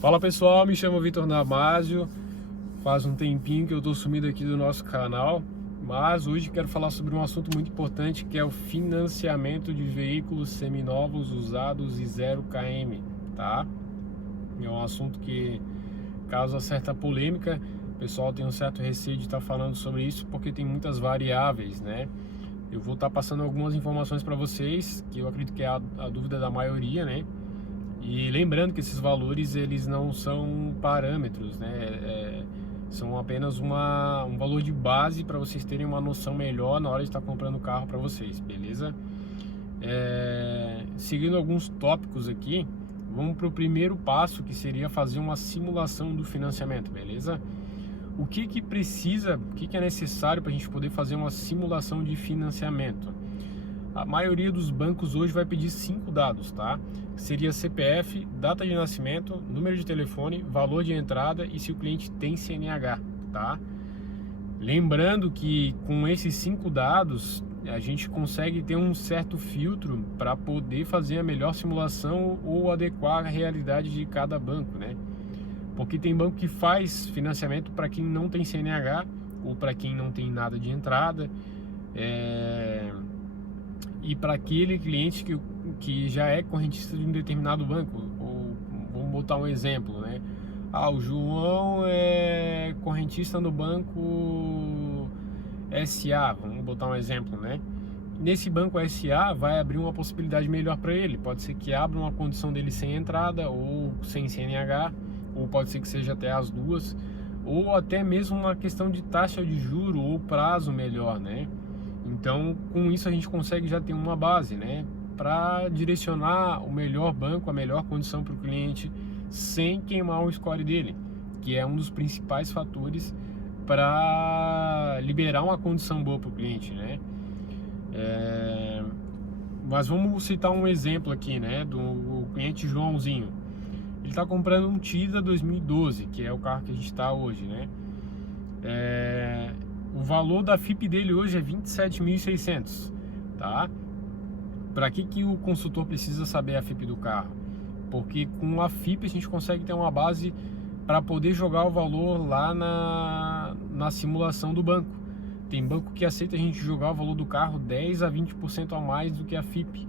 Fala pessoal, me chamo Vitor Damasio. Faz um tempinho que eu tô sumido aqui do nosso canal, mas hoje quero falar sobre um assunto muito importante, que é o financiamento de veículos seminovos, usados e 0 km, tá? É um assunto que causa certa polêmica. O pessoal tem um certo receio de estar falando sobre isso porque tem muitas variáveis, né? Eu vou estar passando algumas informações para vocês, que eu acredito que é a dúvida da maioria, né? E lembrando que esses valores, eles não são parâmetros, né? São apenas um valor de base para vocês terem uma noção melhor na hora de estar comprando o carro para vocês, beleza? Seguindo alguns tópicos aqui, vamos para o primeiro passo, que seria fazer uma simulação do financiamento, beleza? O que é necessário para a gente poder fazer uma simulação de financiamento? A maioria dos bancos hoje vai pedir 5 dados, tá? Seria CPF, data de nascimento, número de telefone, valor de entrada e se o cliente tem CNH, tá? Lembrando que com esses 5 dados a gente consegue ter um certo filtro para poder fazer a melhor simulação ou adequar a realidade de cada banco, né? Porque tem banco que faz financiamento para quem não tem CNH ou para quem não tem nada de entrada, e para aquele cliente que já é correntista de um determinado banco. Ou vamos botar um exemplo, né? O João é correntista no banco SA, vamos botar um exemplo, né? Nesse banco SA vai abrir uma possibilidade melhor para ele. Pode ser que abra uma condição dele sem entrada ou sem CNH, ou pode ser que seja até as duas, ou até mesmo uma questão de taxa de juro ou prazo melhor, né? Então, com isso a gente consegue já ter uma base, né, para direcionar o melhor banco, a melhor condição para o cliente, sem queimar o score dele, que é um dos principais fatores para liberar uma condição boa para o cliente, né? Mas vamos citar um exemplo aqui, né, do cliente Joãozinho. Ele está comprando um Tida 2012, que é o carro que a gente está hoje, né? O valor da FIP dele hoje é 27.600, tá? Para que o consultor precisa saber a FIP do carro? Porque com a FIP a gente consegue ter uma base para poder jogar o valor lá na simulação do banco. Tem banco que aceita a gente jogar o valor do carro 10 a 20% a mais do que a FIP.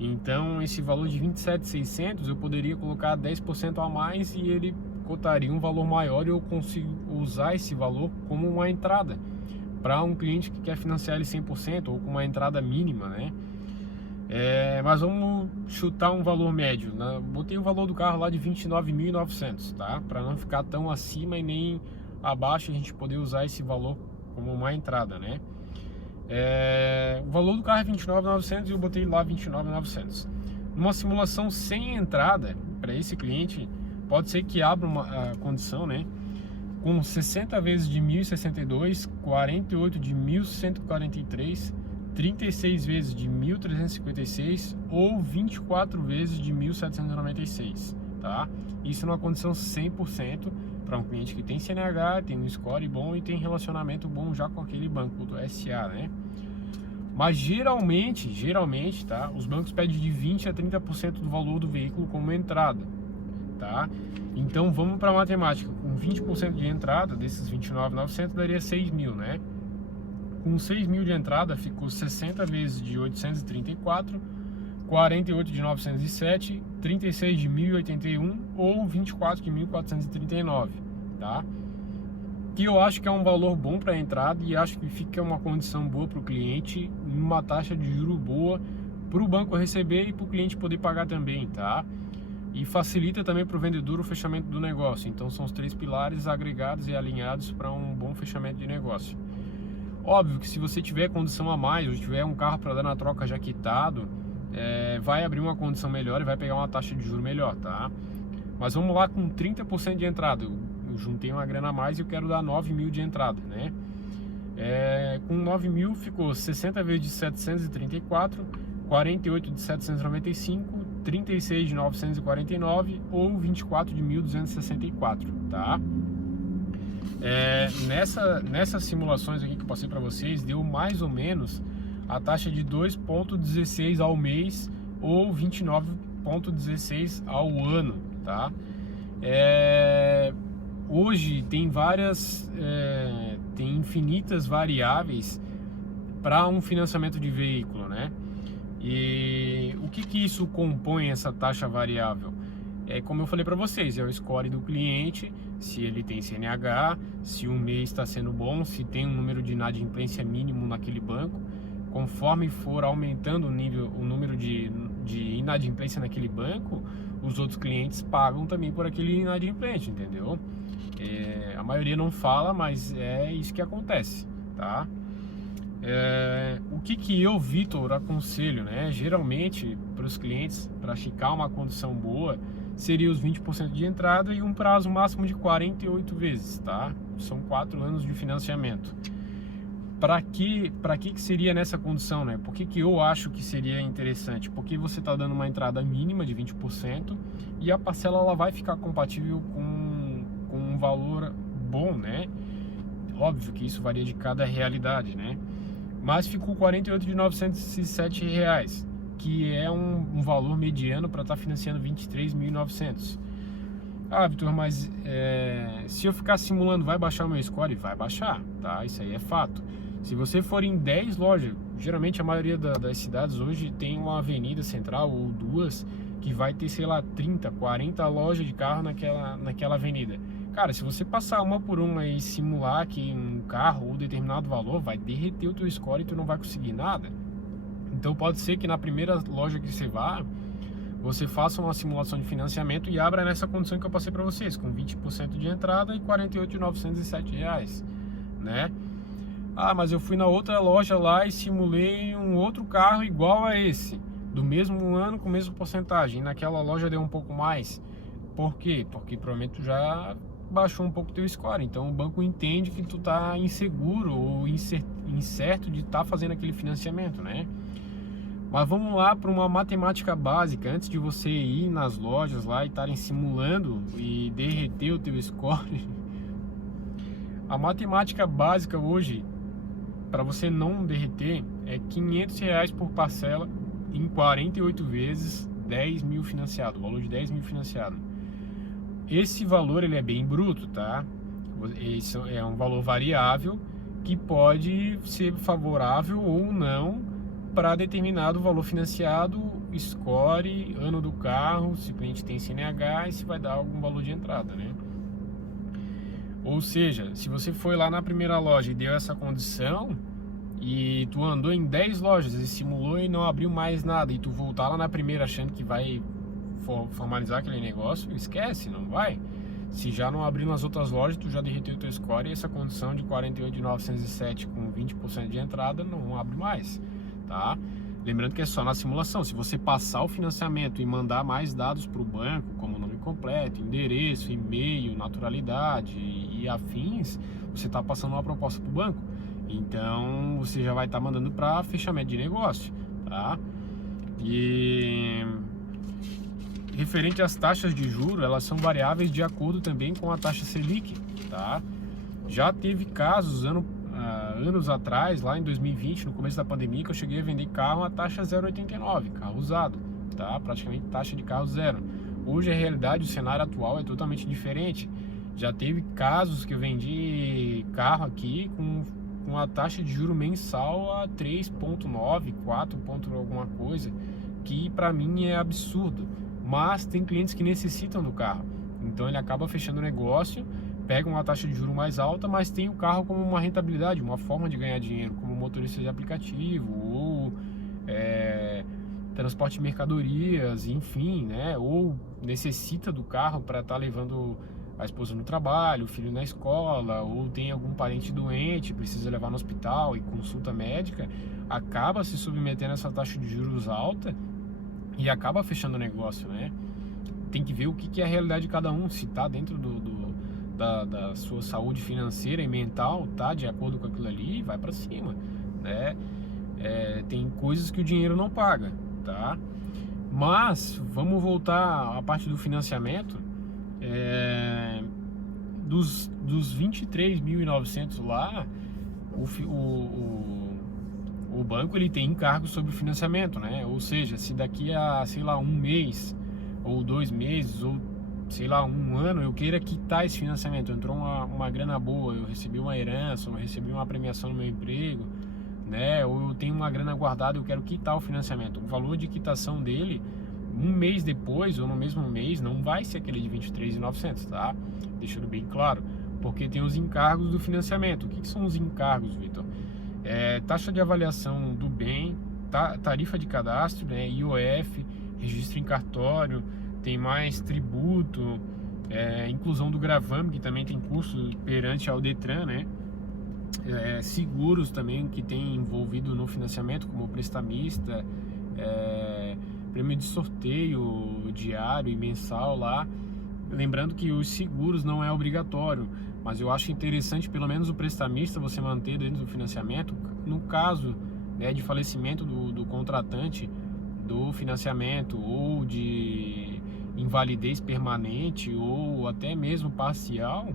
Então esse valor de 27.600 eu poderia colocar 10% a mais e ele cotaria um valor maior, e eu consigo usar esse valor como uma entrada para um cliente que quer financiar ele 100% ou com uma entrada mínima, né? Mas vamos chutar um valor médio, né? Botei o valor do carro lá de 29.900, tá? Para não ficar tão acima e nem abaixo, a gente poder usar esse valor como uma entrada, né? O valor do carro é 29.900 e eu botei lá 29.900. Numa simulação sem entrada para esse cliente, pode ser que abra uma condição, né, com 60 vezes de 1.062, 48 de 1.143, 36 vezes de 1.356 ou 24 vezes de 1.796, tá? Isso numa condição 100% para um cliente que tem CNH, tem um score bom e tem relacionamento bom já com aquele banco do SA, né? Mas geralmente, tá, os bancos pedem de 20 a 30% do valor do veículo como entrada, tá? Então vamos para a matemática. Com 20% de entrada, desses 29.900 daria 6.000, né? Com 6.000 de entrada ficou 60 vezes de 834, 48 de 907, 36 de 1.081 ou 24 de 1.439, tá? Que eu acho que é um valor bom para a entrada e acho que fica uma condição boa para o cliente, uma taxa de juros boa para o banco receber e para o cliente poder pagar também, tá? E facilita também para o vendedor o fechamento do negócio. Então são os 3 pilares agregados e alinhados para um bom fechamento de negócio. Óbvio que se você tiver condição a mais ou tiver um carro para dar na troca já quitado, vai abrir uma condição melhor e vai pegar uma taxa de juros melhor, tá? Mas vamos lá com 30% de entrada. Eu juntei uma grana a mais e eu quero dar 9.000 de entrada, né? Com 9.000 ficou 60 vezes de 734, 48 de 795, 36 de 949 ou 24 de 1.264, tá? Nessas simulações aqui que eu passei para vocês, deu mais ou menos a taxa de 2,16 ao mês ou 29,16 ao ano, tá? Hoje tem tem infinitas variáveis para um financiamento de veículo, né? E o que isso compõe essa taxa variável? Como eu falei para vocês, é o score do cliente, se ele tem CNH, se o mês está sendo bom, se tem um número de inadimplência mínimo naquele banco. Conforme for aumentando o número de inadimplência naquele banco, os outros clientes pagam também por aquele inadimplente, entendeu? A maioria não fala, mas é isso que acontece, tá? O que eu, Vitor, aconselho, né? Geralmente, para os clientes, para ficar uma condição boa, seria os 20% de entrada e um prazo máximo de 48 vezes, tá? São 4 anos de financiamento. Para que seria nessa condição, né? Por que eu acho que seria interessante? Porque você está dando uma entrada mínima de 20% e a parcela ela vai ficar compatível com um valor bom, né? Óbvio que isso varia de cada realidade, né? Mas ficou 48 de R$ 907 reais, que é um valor mediano para estar financiando 23.900. Ah, Vitor, mas se eu ficar simulando, vai baixar o meu score? Vai baixar, tá? Isso aí é fato. Se você for em 10 lojas, geralmente a maioria das cidades hoje tem uma avenida central ou duas que vai ter, sei lá, 30, 40 lojas de carro naquela avenida. Cara, se você passar uma por uma e simular que um carro ou determinado valor, vai derreter o teu score e tu não vai conseguir nada. Então pode ser que na primeira loja que você vá, você faça uma simulação de financiamento e abra nessa condição que eu passei para vocês, com 20% de entrada e 48.907 reais, né? Ah, mas eu fui na outra loja lá e simulei um outro carro igual a esse, do mesmo ano, com a mesma porcentagem. E naquela loja deu um pouco mais. Por quê? Porque provavelmente tu já baixou um pouco teu score. Então o banco entende que tu tá inseguro ou incerto de estar fazendo aquele financiamento, né? Mas vamos lá para uma matemática básica, antes de você ir nas lojas lá e estarem simulando e derreter o teu score. A matemática básica hoje, para você não derreter, é R$ 500 por parcela em 48 vezes 10 mil financiado, o valor de 10 mil financiado. Esse valor ele é bem bruto, tá? Esse é um valor variável que pode ser favorável ou não para determinado valor financiado, score, ano do carro, se o cliente tem CNH e se vai dar algum valor de entrada, né? Ou seja, se você foi lá na primeira loja e deu essa condição e tu andou em 10 lojas e simulou e não abriu mais nada e tu voltar lá na primeira achando que vai formalizar aquele negócio, esquece, não vai. Se já não abriu nas outras lojas, tu já derreteu o teu score e essa condição de 48.907 com 20% de entrada não abre mais, tá? Lembrando que é só na simulação. Se você passar o financiamento e mandar mais dados para o banco, como nome completo, endereço, e-mail, naturalidade e afins, você está passando uma proposta para o banco. Então você já vai estar mandando para fechamento de negócio, tá? E referente às taxas de juros, elas são variáveis de acordo também com a taxa Selic, tá? Já teve casos anos atrás, lá em 2020, no começo da pandemia, que eu cheguei a vender carro a taxa 0,89, carro usado, tá? Praticamente taxa de carro zero. Hoje a realidade, o cenário atual é totalmente diferente. Já teve casos que eu vendi carro aqui com a taxa de juro mensal a 3,9, 4 ponto alguma coisa, que para mim é absurdo. Mas tem clientes que necessitam do carro, então ele acaba fechando o negócio, pega uma taxa de juros mais alta, mas tem o carro como uma rentabilidade, uma forma de ganhar dinheiro, como motorista de aplicativo ou transporte de mercadorias, enfim, né? Ou necessita do carro para estar levando a esposa no trabalho, o filho na escola, ou tem algum parente doente, precisa levar no hospital e consulta médica, acaba se submetendo a essa taxa de juros alta e acaba fechando o negócio, né? Tem que ver o que é a realidade de cada um, se está dentro da sua saúde financeira e mental, tá de acordo com aquilo ali, vai para cima, né? Tem coisas que o dinheiro não paga, tá? Mas vamos voltar à parte do financiamento. Dos 23.900 lá, o banco ele tem encargo sobre o financiamento, né? Ou seja, se daqui a, sei lá, um mês ou 2 meses ou sei lá, um ano, eu queira quitar esse financiamento, entrou uma grana boa, eu recebi uma herança, eu recebi uma premiação no meu emprego, né? Ou eu tenho uma grana guardada, eu quero quitar o financiamento. O valor de quitação dele, um mês depois ou no mesmo mês, não vai ser aquele de 23.900, tá? Deixando bem claro, porque tem os encargos do financiamento. O que são os encargos, Vitor? Taxa de avaliação do bem, tarifa de cadastro, né? IOF, registro em cartório, tem mais tributo, inclusão do gravame, que também tem custo perante ao Detran, né? Seguros também que tem envolvido no financiamento, como prestamista, prêmio de sorteio diário e mensal lá. Lembrando que os seguros não é obrigatório, mas eu acho interessante pelo menos o prestamista você manter dentro do financiamento, no caso, né, de falecimento do contratante do financiamento, ou de invalidez permanente, ou até mesmo parcial.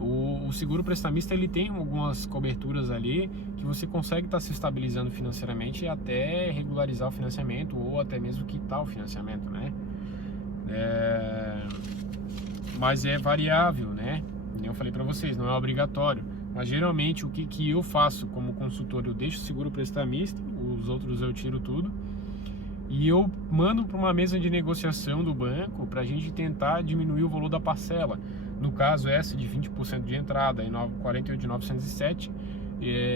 O seguro prestamista, ele tem algumas coberturas ali que você consegue estar se estabilizando financeiramente e até regularizar o financiamento, ou até mesmo quitar o financiamento, né? Mas é variável, né? Como eu falei para vocês, não é obrigatório. Mas geralmente o que eu faço como consultor, eu deixo o seguro prestamista, os outros eu tiro tudo, e eu mando para uma mesa de negociação do banco para a gente tentar diminuir o valor da parcela. No caso, essa de 20% de entrada em 48.907,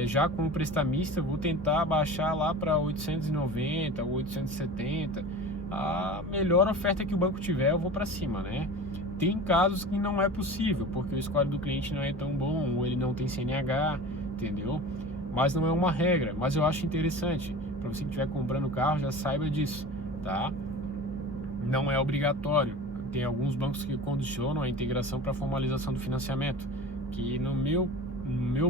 já com o prestamista, eu vou tentar baixar lá para 890, 870. A melhor oferta que o banco tiver, eu vou para cima, né? Tem casos que não é possível, porque o score do cliente não é tão bom, ou ele não tem CNH, entendeu? Mas não é uma regra, mas eu acho interessante. Para você que estiver comprando o carro, já saiba disso, tá? Não é obrigatório. Tem alguns bancos que condicionam a integração para formalização do financiamento, que no meu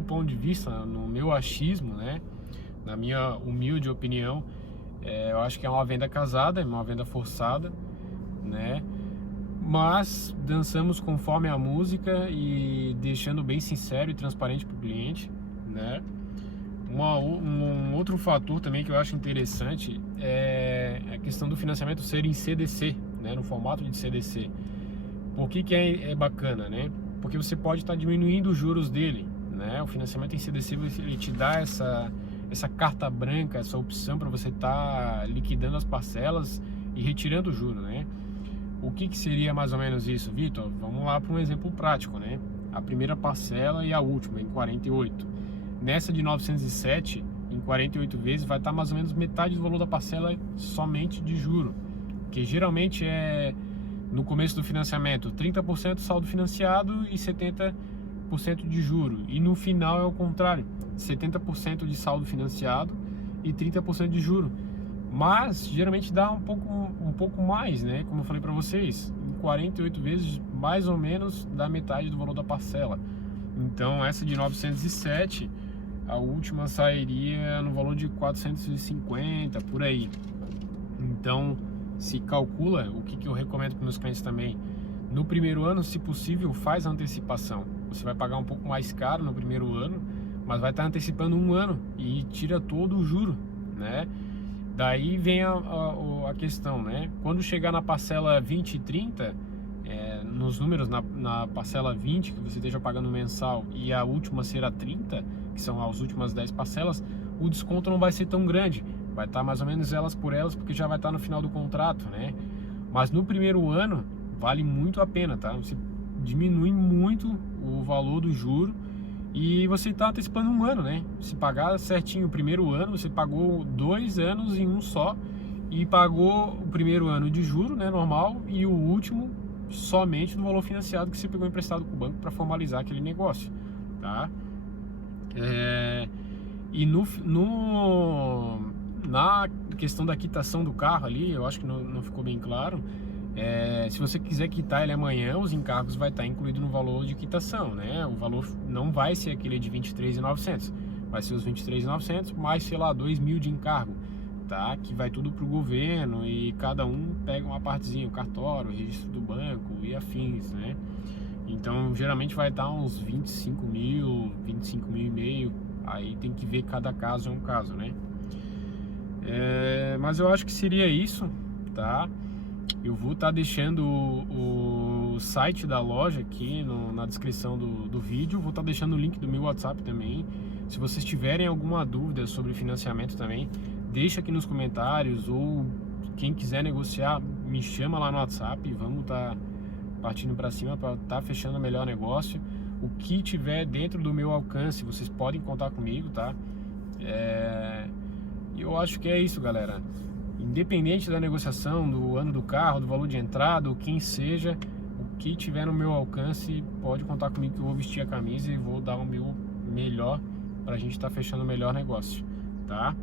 ponto de vista, no meu achismo, né, na minha humilde opinião, eu acho que é uma venda casada, é uma venda forçada, né? Mas dançamos conforme a música e deixando bem sincero e transparente para o cliente, né? Um outro fator também que eu acho interessante é a questão do financiamento ser em CDC, né? No formato de CDC. Por que é bacana, né? Porque você pode estar diminuindo os juros dele, né? O financiamento em CDC, ele te dá essa carta branca, essa opção para você estar liquidando as parcelas e retirando o juro, né? O que seria mais ou menos isso, Vitor? Vamos lá para um exemplo prático, né? A primeira parcela e a última, em 48. Nessa de 907, em 48 vezes, vai estar mais ou menos metade do valor da parcela somente de juro. Que geralmente é, no começo do financiamento, 30% saldo financiado e 70% de juro. E no final é o contrário, 70% de saldo financiado e 30% de juro. Mas geralmente dá um pouco mais, né? Como eu falei para vocês, em 48 vezes, mais ou menos, dá metade do valor da parcela. Então essa de 907, a última sairia no valor de 450, por aí. Então se calcula, o que eu recomendo para meus clientes também, no primeiro ano, se possível, faz a antecipação. Você vai pagar um pouco mais caro no primeiro ano, mas vai estar antecipando um ano e tira todo o juro, né? Daí vem a questão, né? Quando chegar na parcela 20 e 30, nos números, na parcela 20 que você esteja pagando mensal e a última ser a 30, que são as últimas 10 parcelas, o desconto não vai ser tão grande. Vai estar mais ou menos elas por elas, porque já vai estar no final do contrato, né? Mas no primeiro ano, vale muito a pena, tá? Você diminui muito o valor do juro e você está antecipando um ano, né? Se pagar certinho o primeiro ano, você pagou 2 anos em um só e pagou o primeiro ano de juro, né, normal, e o último somente no valor financiado que você pegou emprestado com o banco para formalizar aquele negócio, tá? E na questão da quitação do carro ali, eu acho que não ficou bem claro. Se você quiser quitar ele amanhã, os encargos vai estar incluído no valor de quitação, né? O valor não vai ser aquele de 23.900, vai ser os 23.900 mais, sei lá, 2.000 de encargo, tá? Que vai tudo pro governo e cada um pega uma partezinha, o cartório, o registro do banco e afins, né? Então geralmente vai estar uns 25.000, 25.500, aí tem que ver, cada caso é um caso, né? Mas eu acho que seria isso, tá? Eu vou estar deixando o site da loja aqui na descrição do vídeo. Vou estar deixando o link do meu WhatsApp também. Se vocês tiverem alguma dúvida sobre financiamento também, deixa aqui nos comentários, ou quem quiser negociar, me chama lá no WhatsApp. Vamos estar partindo para cima para estar fechando o melhor negócio. O que tiver dentro do meu alcance, vocês podem contar comigo, tá? Eu acho que é isso, galera. Independente da negociação, do ano do carro, do valor de entrada, ou quem seja, o que tiver no meu alcance, pode contar comigo que eu vou vestir a camisa e vou dar o meu melhor pra gente estar fechando o melhor negócio, tá?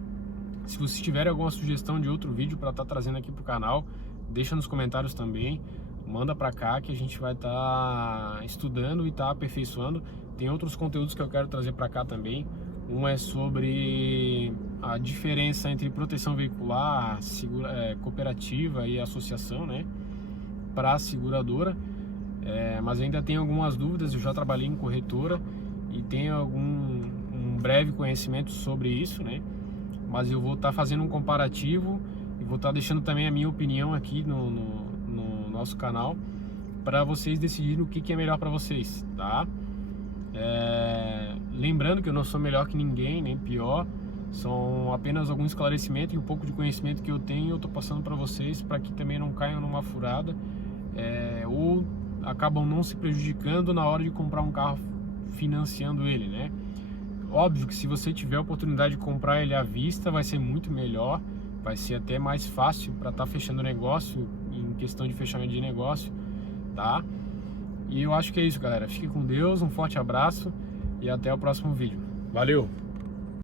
Se vocês tiverem alguma sugestão de outro vídeo para estar trazendo aqui pro canal, deixa nos comentários também, manda pra cá que a gente vai estar estudando e estar aperfeiçoando. Tem outros conteúdos que eu quero trazer pra cá também. Um é sobre a diferença entre proteção veicular, cooperativa e associação, né, para a seguradora. Mas ainda tenho algumas dúvidas. Eu já trabalhei em corretora e tenho um breve conhecimento sobre isso, né? Mas eu vou estar fazendo um comparativo e vou estar deixando também a minha opinião aqui no nosso canal para vocês decidirem o que é melhor para vocês, tá? Lembrando que eu não sou melhor que ninguém, nem pior. São apenas algum esclarecimento e um pouco de conhecimento que eu tenho. Eu estou passando para vocês, para que também não caiam numa furada, ou acabam não se prejudicando na hora de comprar um carro financiando ele, né? Óbvio que se você tiver a oportunidade de comprar ele à vista, vai ser muito melhor, vai ser até mais fácil para estar fechando o negócio, em questão de fechamento de negócio, tá? E eu acho que é isso, galera. Fique com Deus, um forte abraço e até o próximo vídeo. Valeu!